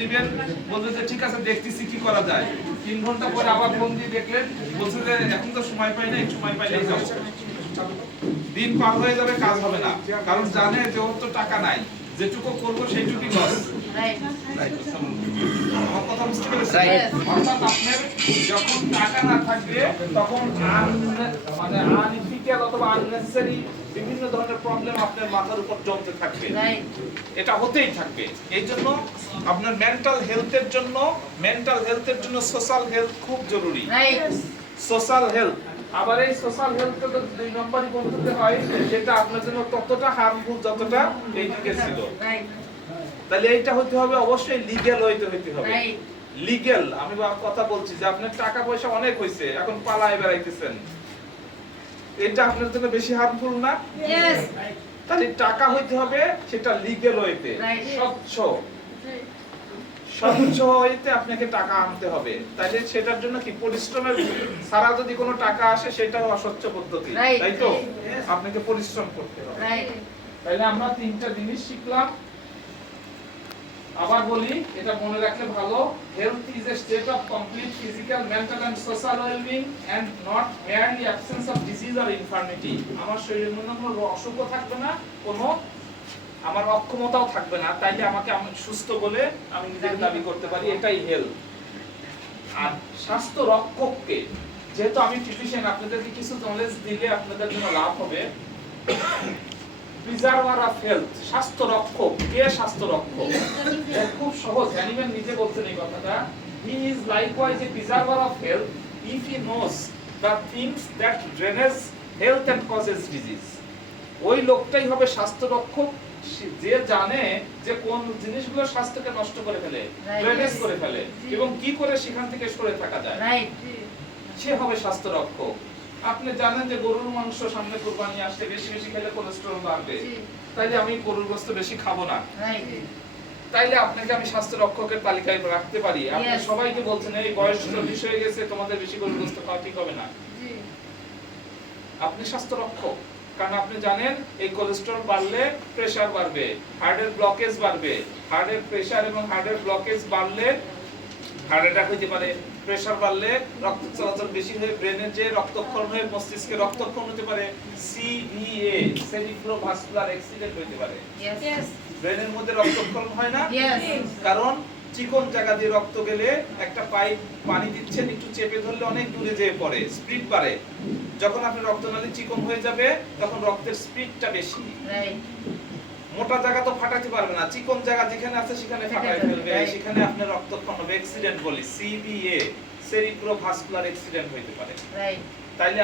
দিবেন বলবে যে ঠিক আছে দেখতেছি কি করা যায়। তিন ঘণ্টা পরে আবার ফোন দিয়ে দেখলেন বলছে যে এখন তো সময় পাই না সময় পাইলেই যাব দিন পার হয়ে যাবে কাজ হবে না। কারণ জানে যে ওর তো টাকা নাই যেটুকু করব সেইটুকুই লস আমার কথা বুঝতে পেরেছেন? অর্থাৎ আপনার যখন টাকা না থাকবে তখন মানে আনইথিক্যাল অথবা আননেসেসারি বিভিন্ন ধরনের প্রবলেম আপনার মাথার উপর জমতে থাকবে। এটা হতেই থাকবে। এই জন্য আপনার মেন্টাল হেলথের জন্য মেন্টাল হেলথের জন্য সোশ্যাল হেলথ খুব জরুরি। সোশ্যাল হেলথ আবার এই সোশ্যাল হেলথ তো দুই নম্বরই বলতে হয় সেটা আপনার জন্য ততটা হার্মফুল যতটা এই দিকে ছিল তাহলে এইটা হতে হবে অবশ্যই লিগ্যাল হইতে হইতে হবে। লিগ্যাল আমি বা- কথা বলছি যে আপনার টাকা পয়সা অনেক হয়েছে এখন পালায় বেড়াইতেছেন। এটা আপনার জন্য বেশি হার্মফুল না? তাহলে টাকা হইতে হবে সেটা লিগ্যাল হইতে. স্বচ্ছ। স্বচ্ছ হইতে আপনাকে টাকা আনতে হবে। তাহলে সেটার জন্য কি পরিশ্রমের সারা যদি কোনো টাকা আসে সেটাও অস্বচ্ছ পদ্ধতি তাই তো? আপনাকে পরিশ্রম করতে হবে। তাহলে আমরা তিনটা জিনিস শিখলাম। আবার বলি এটা মনে রাখলে ভালো health is a state of complete physical mental and social wellbeing and not merely absence of disease or infirmity আমার শরীরের মধ্যে কোনো অসুখও থাকবে না কোনো আমার অক্ষমতাও থাকবে না তাইলে আমাকে আমি সুস্থ বলে আমি নিজেকে দাবি করতে পারি এটাই হেলথ আর স্বাস্থ্য রক্ষককে যেহেতু আমি ফিজিশিয়ান আপনাদেরকে কিছু নলেজ দিলে আপনাদের জন্য লাভ হবে। প্রিজার্ভার অফ হেলথ স্বাস্থ্য রক্ষক কে স্বাস্থ্য রক্ষক? এটা খুব সহজ অ্যানিম্যাল নিজে বলছেন এই কথাটা। He is likewise a preserver of health if he knows the things that drainage health and causes disease ওই লোকটাই হবে স্বাস্থ্য রক্ষক যে জানে যে কোন জিনিসগুলো স্বাস্থ্যকে নষ্ট করে ফেলে. ড্রেনেজ করে ফেলে এবং কি করে সেখান থেকে সরে থাকা যায়? সে হবে স্বাস্থ্য রক্ষক আপনি জানেন যে গরুর মাংস সামনে কুরবানি আসছে বেশি বেশি খেলে কোলেস্টেরল বাড়বে। তাইলে আমি গরুর গোস্ত বেশি খাব না। তাইলে আপনাকে আমি স্বাস্থ্য রক্ষকের তালিকায় রাখতে পারি। আপনি. সবাইকে বলছেন এই বয়স চল্লিশ হয়ে গেছে তোমাদের বেশি গরুর গোস্ত খাওয়া ঠিক হবে না। আপনি স্বাস্থ্য রক্ষক কারণ আপনি জানেন এই কোলেস্টেরল বাড়লে প্রেসার বাড়বে হার্টের ব্লকেজ বাড়বে। হার্টের প্রেসার এবং হার্টের ব্লকেজ বাড়লে হার্ট অ্যাটাক হইতে পারে। প্রেসার বাড়লে রক্ত চলাচল বেশি হয়ে ব্রেনের যে রক্তক্ষরণ হয়ে মস্তিষ্কে রক্তক্ষরণ হতে পারে। সিভিএ সেরিব্রোভাস্কুলার অ্যাক্সিডেন্ট হইতে পারে। ব্রেনের মধ্যে রক্তক্ষরণ হয় না? কারণ চিকন জায়গা দিয়ে রক্ত গেলে একটা পাইপ পানি দিচ্ছেন একটু চেপে ধরলে অনেক দূরে যেয়ে পড়ে স্পিড বাড়ে। যখন আপনি রক্তনালী চিকন হয়ে যাবে তখন রক্তের স্পিডটা বেশি। মোটা জায়গা তো ফাটাতে পারবে না চিকন জায়গা যেখানে আছে সেখানে ফাটাই ফেলবে. সেখানে আপনার রক্তক্ষরণ হবে অ্যাক্সিডেন্ট বলি সিবিএ সেরিব্রোভাস্কুলার অ্যাক্সিডেন্ট হইতে পারে. তাইলে